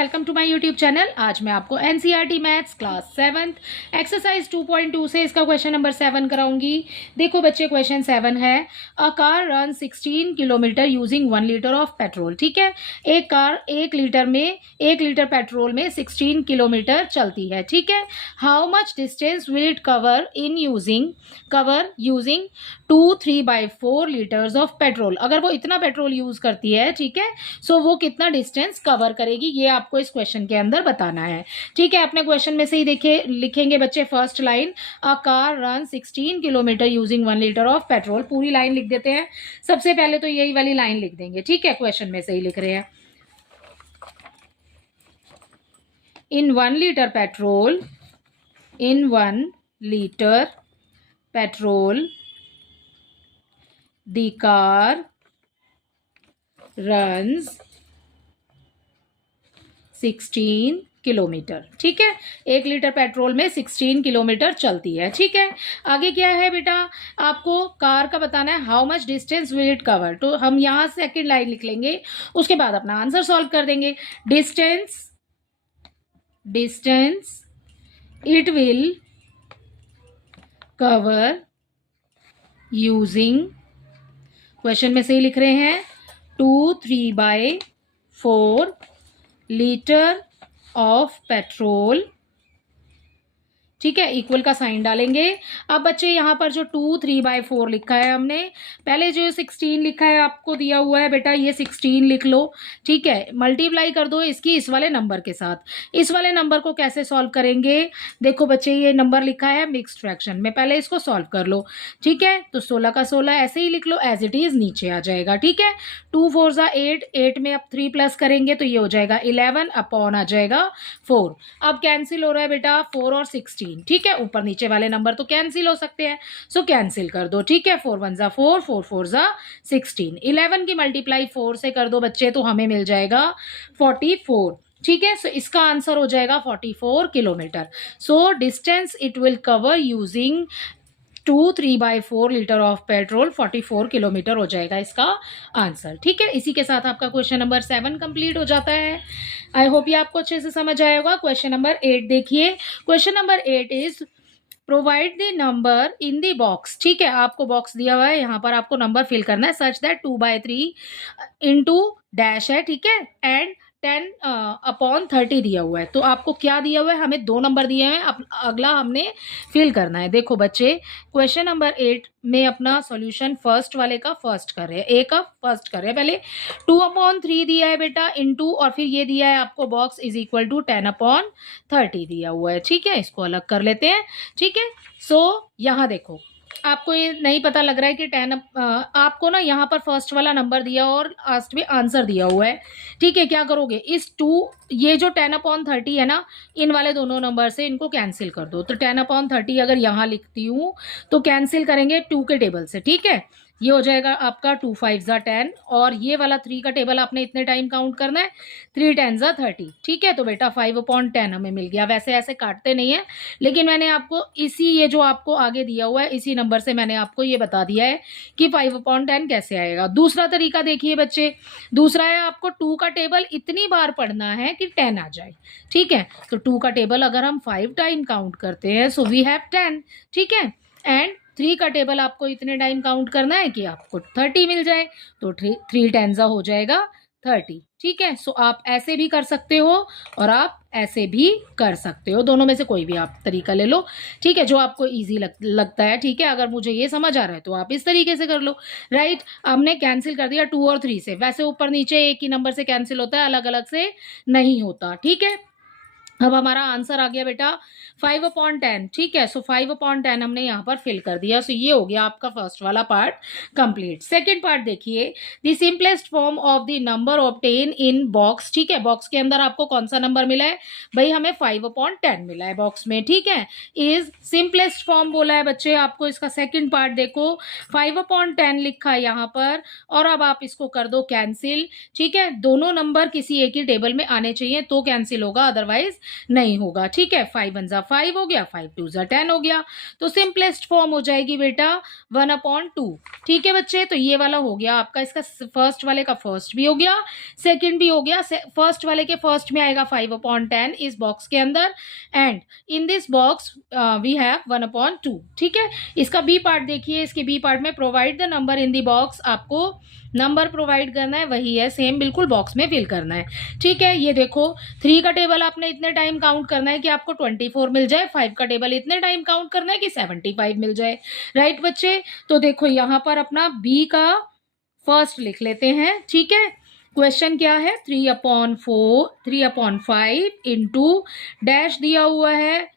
Welcome to my YouTube channel. आज मैं आपको NCERT maths class 7th exercise 2.2 से इसका क्वेश्चन नंबर 7 कराऊंगी। देखो बच्चे, क्वेश्चन 7 है, a car run 16 kilometre using 1 litre of petrol. ठीक है, एक कार 1 लीटर पेट्रोल में 16 किलोमीटर चलती है। ठीक है, how much distance will it cover using 2/3/4 litres of petrol. अगर वो इतना पेट्रोल यूज करती है, ठीक है, सो वो कितना डिस्टेंस कवर करेगी, ये आपको इस क्वेश्चन के अंदर बताना है। ठीक है, अपने क्वेश्चन में से ही देखिए, लिखेंगे बच्चे first line, a car run 16 kilometre using 1 litre of petrol. पूरी लाइन लिख देते हैं। सबसे पहले तो यही वाली लाइन लिख देंगे। ठीक है, क्वेश्चन में से ही लिख रहे हैं, इन 1 litre petrol the car runs 16 kilometre. ठीक है, 1 लीटर पेट्रोल में 16 किलोमीटर चलती है। ठीक है, आगे क्या है बेटा, आपको कार का बताना है, how much distance will it cover. तो हम यहां सेकंड लाइन लिख लेंगे, उसके बाद अपना आंसर सॉल्व कर देंगे। Distance it will cover using, question में से ही लिख रहे हैं, 2/3/4 लीटर ऑफ पेट्रोल। ठीक है, इक्वल का साइन डालेंगे। अब बच्चे यहाँ पर जो 2/3/4 लिखा है हमने, पहले जो 16 लिखा है आपको दिया हुआ है बेटा, ये 16 लिख लो। ठीक है, मल्टीप्लाई कर दो इसकी इस वाले नंबर के साथ। इस वाले नंबर को कैसे सॉल्व करेंगे, देखो बच्चे, ये नंबर लिखा है मिक्स्ड फ्रैक्शन में, पहले इसको सॉल्व कर लो। ठीक है, तो 16 का 16 ऐसे ही लिख लो, एज इट इज नीचे आ जाएगा। ठीक है, 2 4 8, 8 में अब 3 प्लस करेंगे तो ये हो जाएगा 11 अपॉन आ जाएगा 4। अब कैंसिल हो रहा है बेटा 4 और 16। ठीक है, ऊपर नीचे वाले नंबर तो कैंसिल हो सकते हैं, सो कैंसिल कर दो। ठीक है, 4 1 4, 4 4 16। 11 की मल्टीप्लाई 4 से कर दो बच्चे, तो हमें मिल जाएगा 44। ठीक है, सो इसका आंसर हो जाएगा 44 kilometre. So distance it will cover using 2/3/4 litre of petrol, 44 kilometre हो जाएगा इसका आंसर। ठीक है, इसी के साथ आपका क्वेश्चन नंबर 7 कंप्लीट हो जाता है। आई होप ये आपको अच्छे से समझ आया होगा। क्वेश्चन नंबर 8 देखिए, question number 8 is provide the number in the box. ठीक है, आपको बॉक्स दिया हुआ है, यहाँ पर आपको नंबर फिल करना है, सच दैट 2/3 इंटू डैश है। ठीक है, एंड 10/30 दिया हुआ है। तो आपको क्या दिया हुआ है, हमें 2 नंबर दिए हैं, अगला हमने फिल करना है। देखो बच्चे, क्वेश्चन नंबर 8 में अपना सॉल्यूशन फर्स्ट वाले का फर्स्ट कर रहे हैं, ए का फर्स्ट कर रहे हैं। पहले 2/3 दिया है बेटा, इंटू, और फिर ये दिया है आपको बॉक्स इज इक्वल टू 10/30 दिया हुआ है। ठीक है, इसको अलग कर लेते हैं। ठीक है, सो यहाँ देखो, आपको ये नहीं पता लग रहा है कि 10 आपको ना यहाँ पर फर्स्ट वाला नंबर दिया और लास्ट में आंसर दिया हुआ है। ठीक है, क्या करोगे, इस 2, ये जो 10/30 है ना, इन वाले दोनों नंबर से इनको कैंसिल कर दो। तो 10/30 अगर यहाँ लिखती हूँ तो कैंसिल करेंगे 2 के टेबल से। ठीक है, ये हो जाएगा आपका 2 5 10, और ये वाला 3 का टेबल आपने इतने टाइम काउंट करना है, 3 10 30। ठीक है, तो बेटा 5/10 हमें मिल गया। वैसे ऐसे काटते नहीं है, लेकिन मैंने आपको इसी, ये जो आपको आगे दिया हुआ है, इसी नंबर से मैंने आपको ये बता दिया है कि 5/10 कैसे आएगा। दूसरा तरीका देखिए बच्चे, दूसरा है, आपको 2 का टेबल इतनी बार पढ़ना है कि 10 आ जाए। ठीक है, तो 2 का टेबल अगर हम 5 टाइम काउंट करते हैं, सो वी हैव 10। ठीक है, एंड 3 का टेबल आपको इतने टाइम काउंट करना है कि आपको 30 मिल जाए, तो 3 10 हो जाएगा 30। ठीक है, सो आप ऐसे भी कर सकते हो और आप ऐसे भी कर सकते हो, दोनों में से कोई भी आप तरीका ले लो। ठीक है, जो आपको इजी लगता है। ठीक है, अगर मुझे ये समझ आ रहा है तो आप इस तरीके से कर लो। राइट, हमने कैंसिल कर दिया 2 और 3 से, वैसे ऊपर नीचे एक ही नंबर से कैंसिल होता है, अलग अलग से नहीं होता। ठीक है, अब हमारा आंसर आ गया बेटा 5/10। ठीक है, सो 5/10 हमने यहाँ पर फिल कर दिया। सो ये हो गया आपका फर्स्ट वाला पार्ट कंप्लीट। सेकंड पार्ट देखिए, the simplest form of the number obtain in box. ठीक है, बॉक्स के अंदर आपको कौन सा नंबर मिला है भाई, हमें 5/10 मिला है बॉक्स में। ठीक है, इज सिंपलेस्ट फॉर्म बोला है बच्चे आपको। इसका सेकंड पार्ट देखो, 5/10 लिखा है यहाँ पर, और अब आप इसको कर दो कैंसिल। ठीक है, दोनों नंबर किसी एक ही टेबल में आने चाहिए तो कैंसिल होगा, अदरवाइज नहीं होगा। ठीक है, 5 1 जा 5 हो गया, 5 2 जा 10 हो गया। तो सिंपलेस्ट फॉर्म हो जाएगी बेटा 1/2। ठीक है बच्चे, तो ये वाला हो गया आपका, इसका फर्स्ट वाले का फर्स्ट भी हो गया, सेकंड भी हो गया। फर्स्ट वाले के फर्स्ट में आएगा 5/10 इस बॉक्स के अंदर, and in this box we have 1/2। ठीक है, इसका बी पार्ट देखिए, इसके बी पार्ट में provide the number in the box, आपको नंबर प्रोवाइड करना है, वही है सेम बिल्कुल बॉक्स में फिल करना है। ठीक है, ये देखो 3 का टेबल आपने इतने टाइम काउंट करना है कि आपको 24 मिल जाए, 5 का टेबल इतने टाइम काउंट करना है कि 75 मिल जाए। राइट बच्चे, तो देखो यहां पर अपना बी का फर्स्ट लिख लेते हैं। ठीक है, क्वेश्चन क्या है, 3/5 इंटू डैश दिया हुआ है।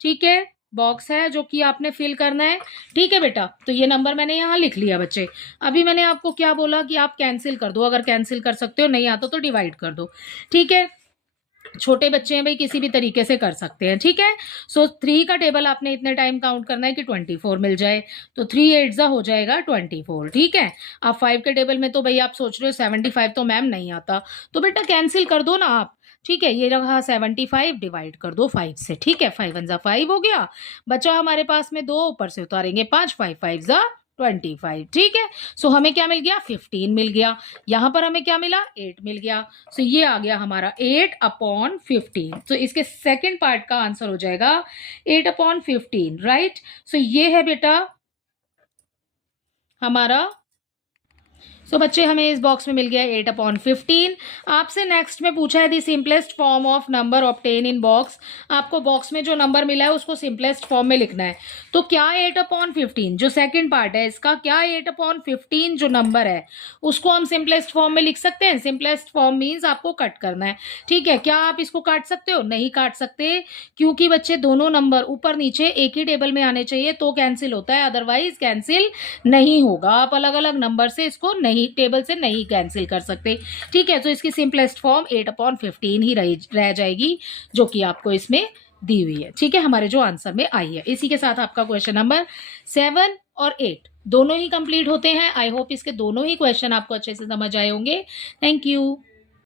ठीक है, बॉक्स है जो कि आपने फिल करना है। ठीक है बेटा, तो ये नंबर मैंने यहाँ लिख लिया बच्चे। अभी मैंने आपको क्या बोला कि आप कैंसिल कर दो, अगर कैंसिल कर सकते हो, नहीं आता तो डिवाइड कर दो। ठीक है, छोटे बच्चे हैं भाई, किसी भी तरीके से कर सकते हैं। ठीक है, सो 3 का टेबल आपने इतने टाइम काउंट करना है कि 24 मिल जाए, तो 3 8 जा हो जाएगा 24। ठीक है, अब 5 के टेबल में तो भाई आप सोच रहे हो 75 तो मैम नहीं आता, तो बेटा कैंसिल कर दो ना आप। ठीक है, ये रहा 75, डिवाइड कर दो 5 से। ठीक है, 5 1 जा 5 हो गया, बचा हमारे पास में 2, ऊपर से उतारेंगे 5, 5 5 जा 25। ठीक है, सो हमें क्या मिल गया, 15 मिल गया। यहां पर हमें क्या मिला, 8 मिल गया। सो ये आ गया हमारा 8/15। तो इसके सेकंड पार्ट का आंसर हो जाएगा 8/15। राइट, सो ये है बेटा हमारा। सो बच्चे हमें इस बॉक्स में मिल गया 8/15। आपसे नेक्स्ट में पूछा है the simplest form of number obtain in box. आपको बॉक्स में जो नंबर मिला है उसको सिंपलेस्ट फॉर्म में लिखना है। तो क्या 8/15 जो सेकंड पार्ट है इसका, क्या 8/15 जो नंबर है उसको हम सिंपलेस्ट फॉर्म में लिख सकते हैं। सिंपलेस्ट फॉर्म मीन्स आपको कट करना है। ठीक है, क्या आप इसको काट सकते हो, नहीं काट सकते, क्योंकि बच्चे दोनों नंबर ऊपर नीचे एक ही टेबल में आने चाहिए तो कैंसिल होता है, अदरवाइज कैंसिल नहीं होगा। आप अलग अलग नंबर से इसको नहीं टेबल से नहीं कैंसिल कर सकते। ठीक है, तो इसकी सिंपलेस्ट फॉर्म 8/15 ही रह जाएगी, जो कि आपको इसमें दी हुई है। ठीक है, हमारे जो आंसर में आई है। इसी के साथ आपका क्वेश्चन नंबर 7 और 8 दोनों ही कंप्लीट होते हैं। आई होप इसके दोनों ही क्वेश्चन आपको अच्छे से समझ आए होंगे। Thank you.